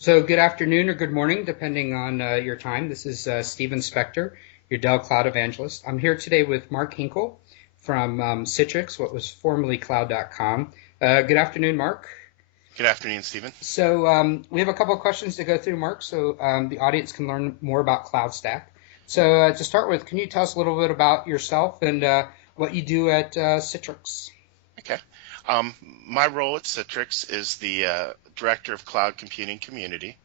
So good afternoon or good morning, depending on your time. This is Stephen Spector, your Dell Cloud Evangelist. I'm here today with Mark Hinkle from Citrix, what was formerly Cloud.com. Good afternoon, Mark. Good afternoon, Stephen. So we have a couple of questions to go through, Mark, so the audience can learn more about CloudStack. So to start with, can you tell us a little bit about yourself and what you do at Citrix? Okay. Um, my role at Citrix is the Director of Cloud Computing Community,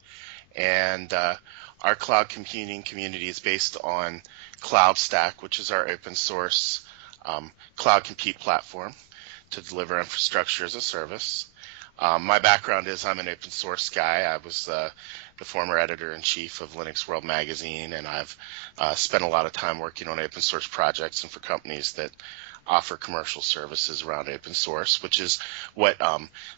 and our cloud computing community is based on CloudStack, which is our open source cloud compute platform to deliver infrastructure as a service. My background is I'm an open source guy. I was the former editor-in-chief of Linux World Magazine, and I've spent a lot of time working on open source projects and for companies that offer commercial services around open source, which is what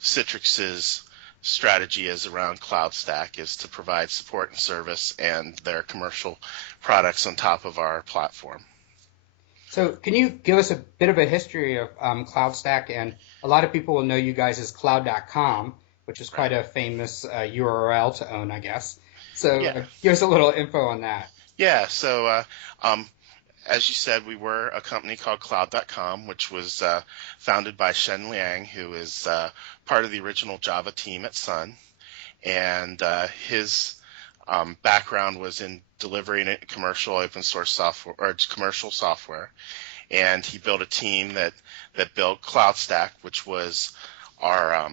Citrix's strategy is around CloudStack, is to provide support and service and their commercial products on top of our platform. So can you give us a bit of a history of CloudStack? And a lot of people will know you guys as Cloud.com, which is quite a famous URL to own, I guess. So Yeah, give us a little info on that. yeah. So as you said, we were a company called Cloud.com, which was founded by Shen Liang, who is part of the original Java team at Sun. And his background was in delivering commercial open source software or commercial software. And he built a team that built CloudStack, which was our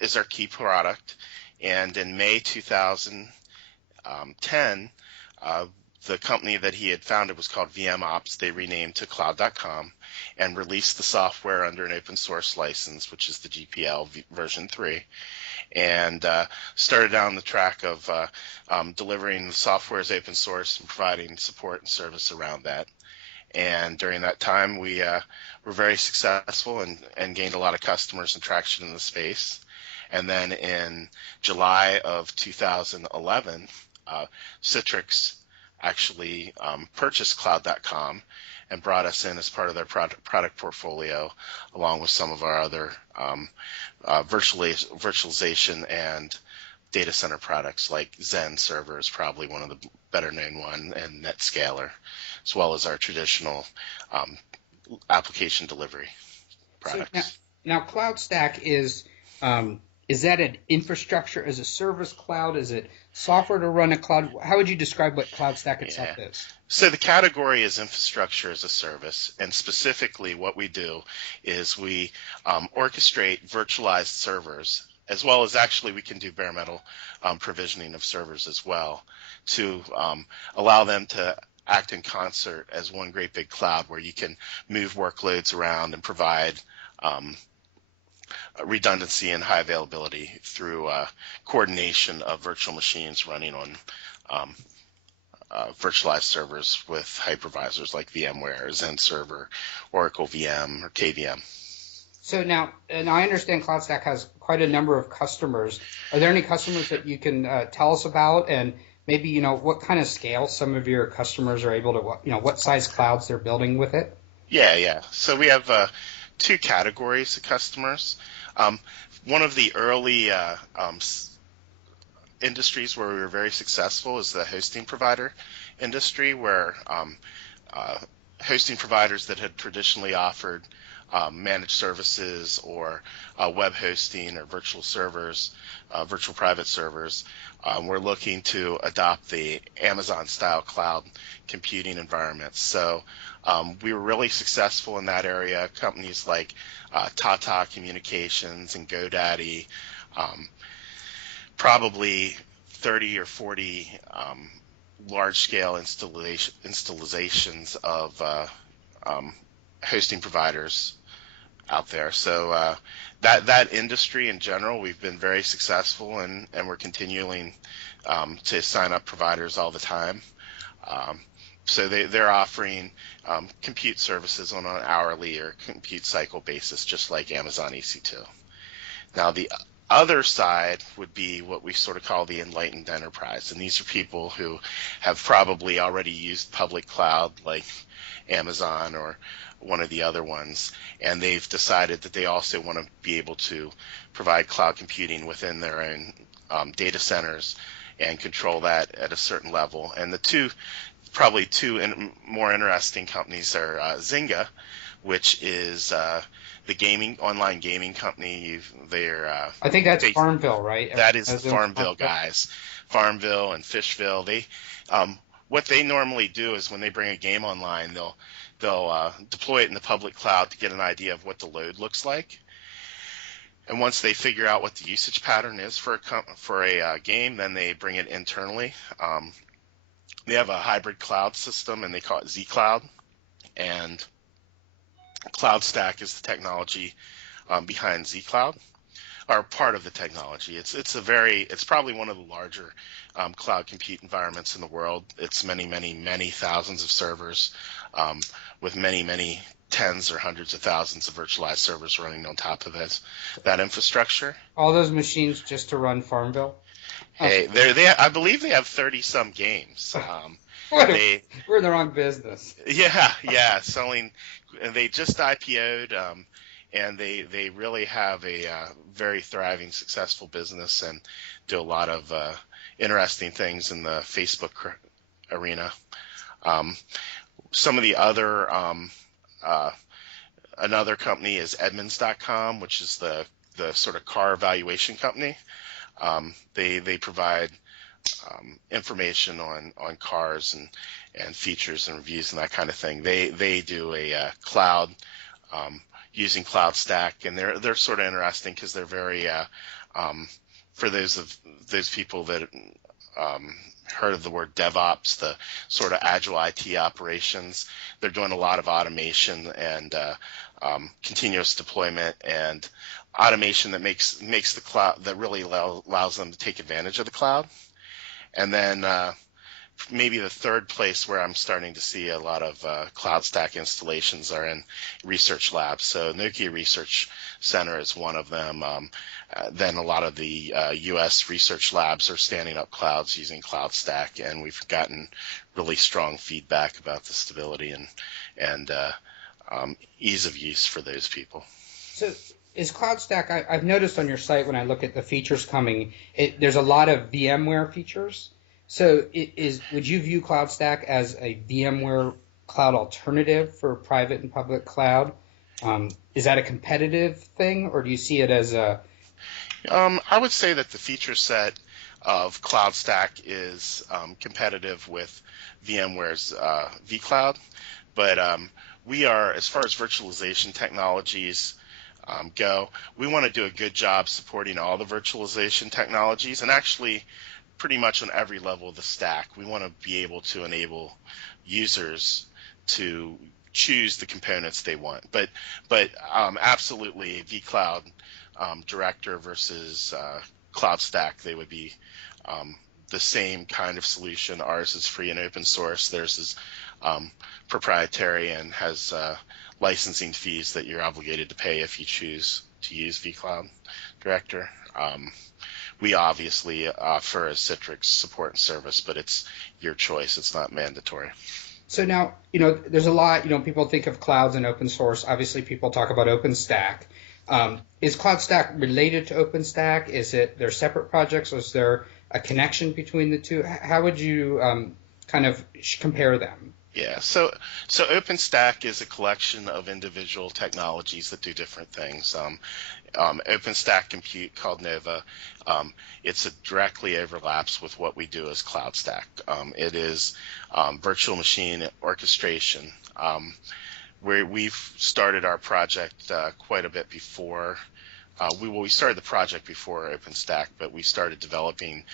is our key product. And in May 2010, the company that he had founded was called VMOps. They renamed to Cloud.com and released the software under an open source license, which is the GPL version 3, and started down the track of delivering the software as open source and providing support and service around that. And during that time, we were very successful and gained a lot of customers and traction in the space. And then in July of 2011, Citrix actually purchased Cloud.com and brought us in as part of their product portfolio, along with some of our other virtualization and data center products like Zen Server is probably one of the better known one, and NetScaler, as well as our traditional application delivery So now, products. now CloudStack is that an infrastructure as a service cloud? Is it software to run a cloud? How would you describe what CloudStack itself Yeah. is? So the category is infrastructure as a service, and specifically what we do is we orchestrate virtualized servers, as well as actually we can do bare metal provisioning of servers as well, to allow them to act in concert as one great big cloud where you can move workloads around and provide redundancy and high availability through coordination of virtual machines running on virtualized servers with hypervisors like VMware, Zen Server, Oracle VM, or KVM. So now, and I understand CloudStack has quite a number of customers. Are there any customers that you can tell us about, and maybe what kind of scale some of your customers are able to, what size clouds they're building with it? Yeah. So we have two categories of customers. One of the early industries where we were very successful is the hosting provider industry, where hosting providers that had traditionally offered managed services or web hosting or virtual servers, virtual private servers, we're looking to adopt the Amazon-style cloud computing environments. So we were really successful in that area. Companies like Tata Communications and GoDaddy, probably 30 or 40 large-scale installations of hosting providers out there. So that industry in general, we've been very successful and we're continuing to sign up providers all the time. So they're offering compute services on an hourly or compute cycle basis, just like Amazon EC2. Now the other side would be what we sort of call the enlightened enterprise, and these are people who have probably already used public cloud like Amazon or one of the other ones, and they've decided that they also want to be able to provide cloud computing within their own data centers and control that at a certain level. And probably two more interesting companies are Zynga, which is the online gaming company. I think that's Farmville, right? That is the As in Farmville guys, Farmville and Fishville. What they normally do is when they bring a game online, they'll deploy it in the public cloud to get an idea of what the load looks like. And once they figure out what the usage pattern is for a game, then they bring it internally. They have a hybrid cloud system, and they call it zCloud. And CloudStack is the technology behind zCloud, or part of the technology. It's probably one of the larger cloud compute environments in the world. It's many, many, many thousands of servers with many, many tens or hundreds of thousands of virtualized servers running on top of that infrastructure. All those machines just to run Farmville? Hey, I believe they have 30-some games. We're in the wrong business. Yeah, selling. They just IPO'd, and they really have a very thriving, successful business and do a lot of interesting things in the Facebook arena. Some of the other another company is Edmunds.com, which is the sort of car evaluation company. They provide information on cars and features and reviews and that kind of thing. They do a cloud using CloudStack, and they're sort of interesting because they're very for those people that heard of the word DevOps, the sort of agile IT operations. They're doing a lot of automation and continuous deployment and automation that makes the cloud, that really allows them to take advantage of the cloud. And then maybe the third place where I'm starting to see a lot of CloudStack installations are in research labs. So Nokia Research Center is one of them. Then a lot of the U.S. research labs are standing up clouds using CloudStack, and we've gotten really strong feedback about the stability and ease of use for those people. So is CloudStack, I've noticed on your site when I look at the features coming, there's a lot of VMware features. So would you view CloudStack as a VMware cloud alternative for private and public cloud? Is that a competitive thing, or do you see it as a... I would say that the feature set of CloudStack is competitive with VMware's vCloud, but we are, as far as virtualization technologies go, we want to do a good job supporting all the virtualization technologies, and actually pretty much on every level of the stack. We want to be able to enable users to choose the components they want. But absolutely, vCloud Director versus CloudStack, they would be the same kind of solution. Ours is free and open source. Theirs is proprietary and has licensing fees that you're obligated to pay if you choose to use vCloud Director. We obviously offer a Citrix support and service, but it's your choice. It's not mandatory. So now, there's a lot, people think of clouds and open source. Obviously, people talk about OpenStack. Is CloudStack related to OpenStack? They're separate projects? Or is there a connection between the two? How would you kind of compare them? Yeah, so OpenStack is a collection of individual technologies that do different things. OpenStack Compute, called Nova, it directly overlaps with what we do as CloudStack. It is virtual machine orchestration, where we've started our project quite a bit before. We started the project before OpenStack, but we started developing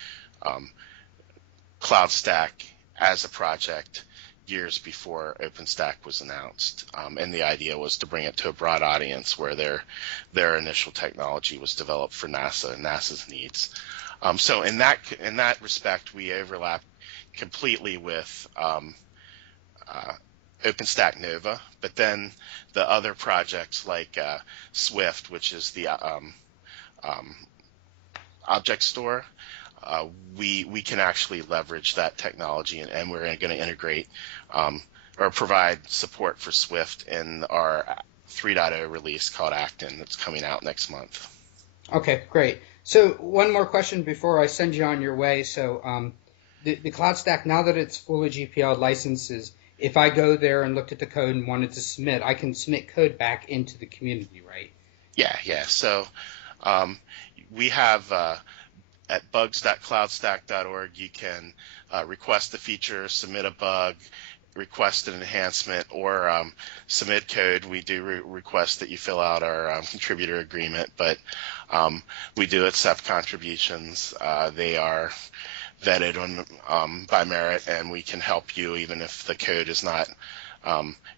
CloudStack as a project years before OpenStack was announced, and the idea was to bring it to a broad audience where their initial technology was developed for NASA and NASA's needs. So in that respect, we overlap completely with OpenStack Nova, but then the other projects like Swift, which is the object store, we can actually leverage that technology, and we're going to integrate or provide support for Swift in our 3.0 release called Actin that's coming out next month. Okay, great. So one more question before I send you on your way. So the CloudStack, now that it's fully GPL licenses, if I go there and looked at the code and wanted to submit, I can submit code back into the community, right? Yeah. So we have at bugs.cloudstack.org, you can request a feature, submit a bug, request an enhancement, or submit code. We do request that you fill out our contributor agreement, but we do accept contributions. They are vetted by merit, and we can help you even if the code is not,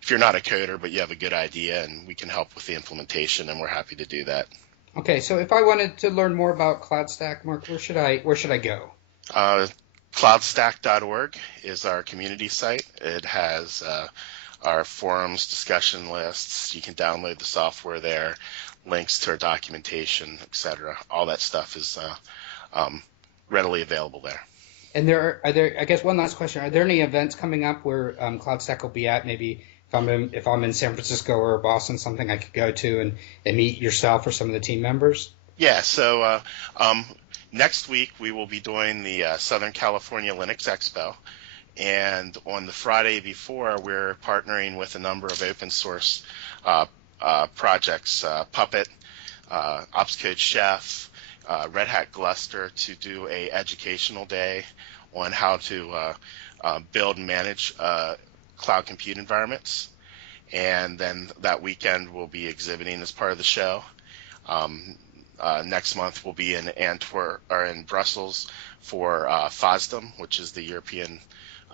if you're not a coder but you have a good idea, and we can help with the implementation, and we're happy to do that. Okay, so if I wanted to learn more about CloudStack, Mark, where should I go? CloudStack.org is our community site. It has our forums, discussion lists. You can download the software there, links to our documentation, etc. All that stuff is readily available there. And I guess one last question, are there any events coming up where CloudStack will be at? Maybe if I'm in San Francisco or Boston, something I could go to and meet yourself or some of the team members? Yeah, so next week we will be doing the Southern California Linux Expo, and on the Friday before we're partnering with a number of open source projects, Puppet, Opscode Chef, Red Hat Gluster, to do a educational day on how to build and manage cloud compute environments. And then that weekend we'll be exhibiting as part of the show. Next month we'll be in Antwerp or in Brussels for FOSDEM, which is the European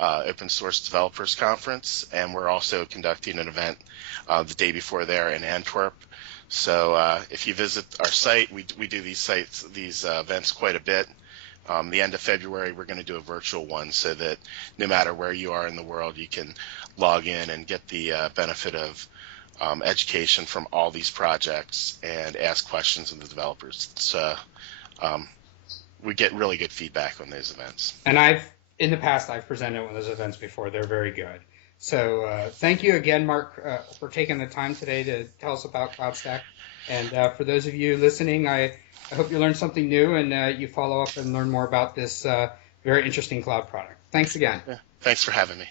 Open Source Developers Conference, and we're also conducting an event the day before there in Antwerp. So if you visit our site, we do these events quite a bit. The end of February, we're going to do a virtual one so that no matter where you are in the world, you can log in and get the benefit of education from all these projects and ask questions of the developers. So we get really good feedback on those events. And in the past, I've presented one of those events before. They're very good. So thank you again, Mark, for taking the time today to tell us about CloudStack. And for those of you listening, I hope you learned something new and you follow up and learn more about this very interesting cloud product. Thanks again. Yeah, thanks for having me.